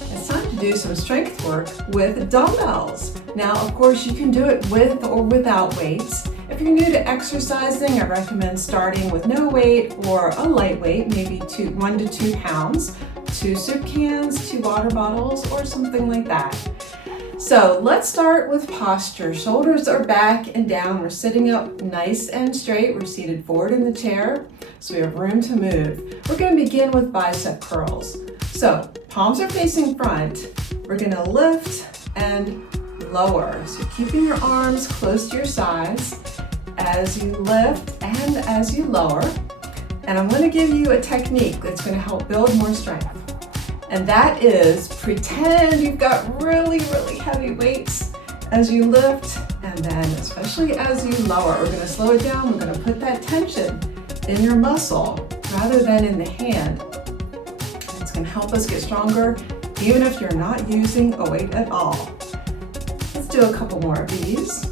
It's time to do some strength work with dumbbells. Now, of course, you can do it with or without weights. If you're new to exercising, I recommend starting with no weight or a light weight, maybe 1 to 2 pounds, 2 soup cans, 2 water bottles, or something like that. So let's start with posture. Shoulders are back and down. We're sitting up nice and straight. We're seated forward in the chair, so we have room to move. We're going to begin with bicep curls. So palms are facing front. We're going to lift and lower. So keeping your arms close to your sides as you lift and as you lower. And I'm going to give you a technique that's going to help build more strength. And that is pretend you've got really heavy weights as you lift, and then especially as you lower. We're going to slow it down. We're going to put that tension in your muscle rather than in the hand. It's going to help us get stronger even if you're not using a weight at all. Let's do a couple more of these.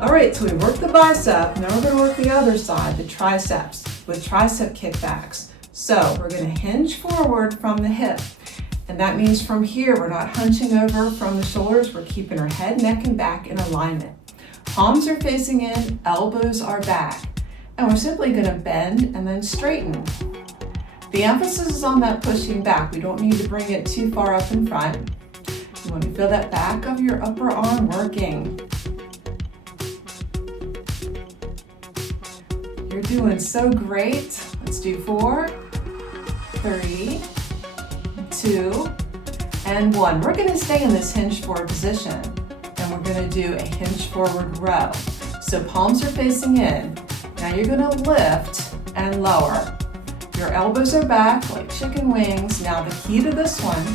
All right, so we worked the bicep. Now we're going to work the other side, the triceps, with tricep kickbacks. So we're going to hinge forward from the hip. And that means from here, we're not hunching over from the shoulders. We're keeping our head, neck, and back in alignment. Palms are facing in, elbows are back. And we're simply going to bend and then straighten. The emphasis is on that pushing back. We don't need to bring it too far up in front. You want to feel that back of your upper arm working. You're doing so great. Let's do 4, 3, 2, and 1. We're going to stay in this hinge forward position, and we're going to do a hinge forward row. So palms are facing in. Now you're going to lift and lower. Your elbows are back like chicken wings. Now the key to this one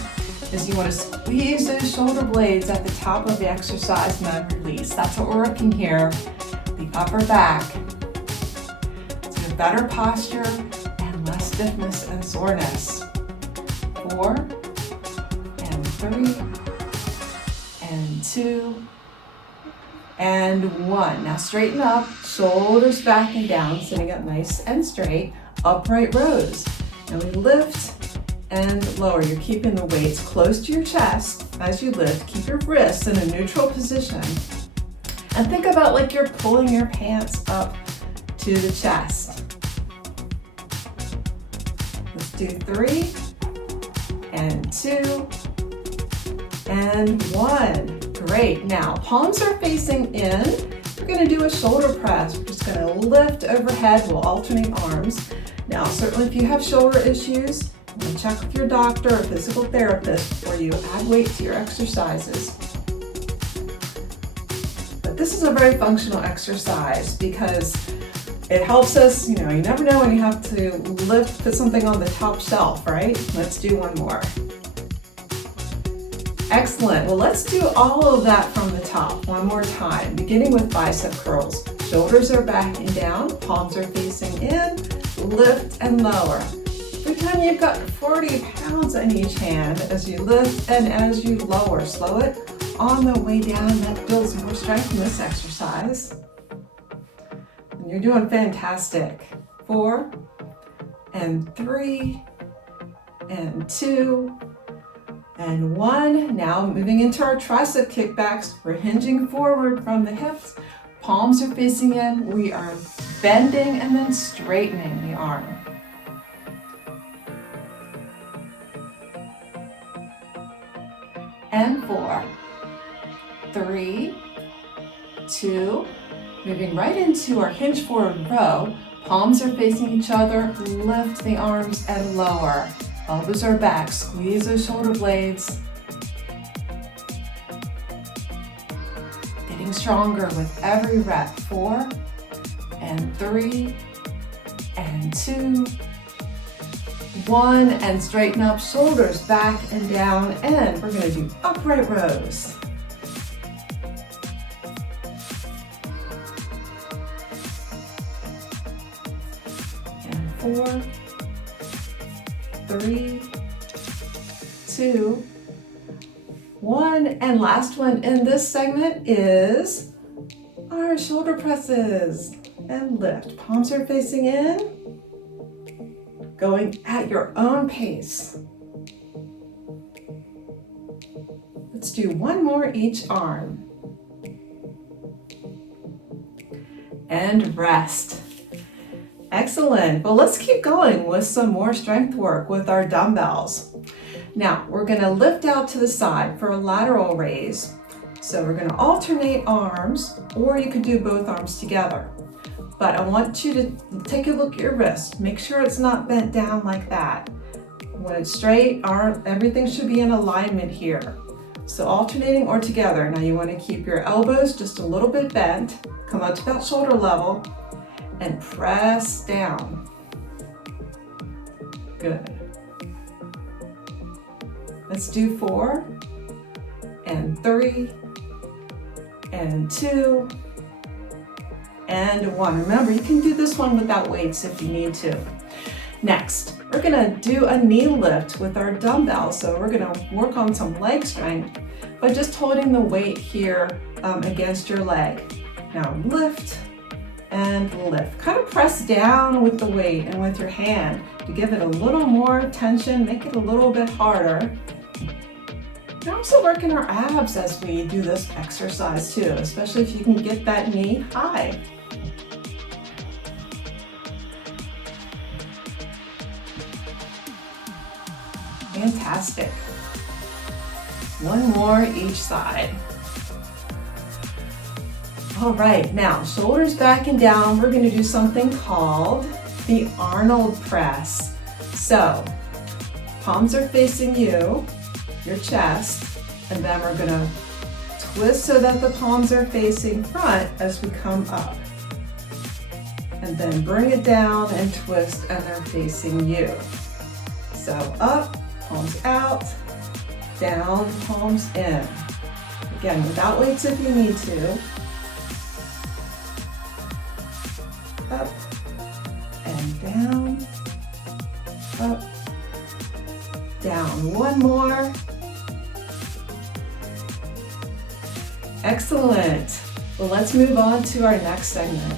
is you want to squeeze those shoulder blades at the top of the exercise and then release. That's what we're working here, the upper back. So better posture and less stiffness and soreness. 4, and 3, and 2, and 1. Now straighten up, shoulders back and down, sitting up nice and straight, upright rows. And we lift and lower. You're keeping the weights close to your chest as you lift. Keep your wrists in a neutral position. And think about like you're pulling your pants up to the chest. Let's do 3, and 2, and 1. Great. Now, palms are facing in. We're going to do a shoulder press. We're just going to lift overhead. We'll alternate arms. Now, certainly if you have shoulder issues, you check with your doctor or physical therapist before you add weight to your exercises. But this is a very functional exercise because it helps us, you never know when you have to put something on the top shelf, right? Let's do one more. Excellent. Well, let's do all of that from the top one more time, beginning with bicep curls. Shoulders are back and down, palms are facing in, lift and lower. Pretend you've got 40 pounds in each hand as you lift and as you lower. Slow it on the way down. That builds more strength in this exercise. And you're doing fantastic. 4, and 3, and 2, and 1. Now moving into our tricep kickbacks. We're hinging forward from the hips. Palms are facing in. We are bending and then straightening the arm. And 4, 3, 2, moving right into our hinge forward row. Palms are facing each other. Lift the arms and lower. Elbows are back. Squeeze those shoulder blades. Getting stronger with every rep. 4, and 3, and 2, 1, and straighten up, shoulders back and down, and we're going to do upright rows. And 4, 3, 2, 1, and last one in this segment is our shoulder presses. And lift. Palms are facing in, going at your own pace. Let's do one more each arm. And rest. Excellent. Well, let's keep going with some more strength work with our dumbbells. Now, we're going to lift out to the side for a lateral raise. So we're going to alternate arms, or you could do both arms together. But I want you to take a look at your wrist. Make sure it's not bent down like that. When it's straight, everything should be in alignment here. So alternating or together. Now you want to keep your elbows just a little bit bent. Come up to that shoulder level and press down. Good. Let's do 4 and 3 and 2 and 1. Remember, you can do this one without weights if you need to. Next, we're gonna do a knee lift with our dumbbells. So we're gonna work on some leg strength by just holding the weight here against your leg. Now lift and lift. Kind of press down with the weight and with your hand to give it a little more tension, make it a little bit harder. We're also working our abs as we do this exercise too, especially if you can get that knee high. Fantastic. One more each side. All right, now shoulders back and down. We're gonna do something called the Arnold press. So, palms are facing you, your chest, and then we're gonna twist so that the palms are facing front as we come up. And then bring it down and twist and they're facing you. So up, palms out, down, palms in. Again, without weights if you need to. Up and down, up, down. One more. Excellent. Well, let's move on to our next segment.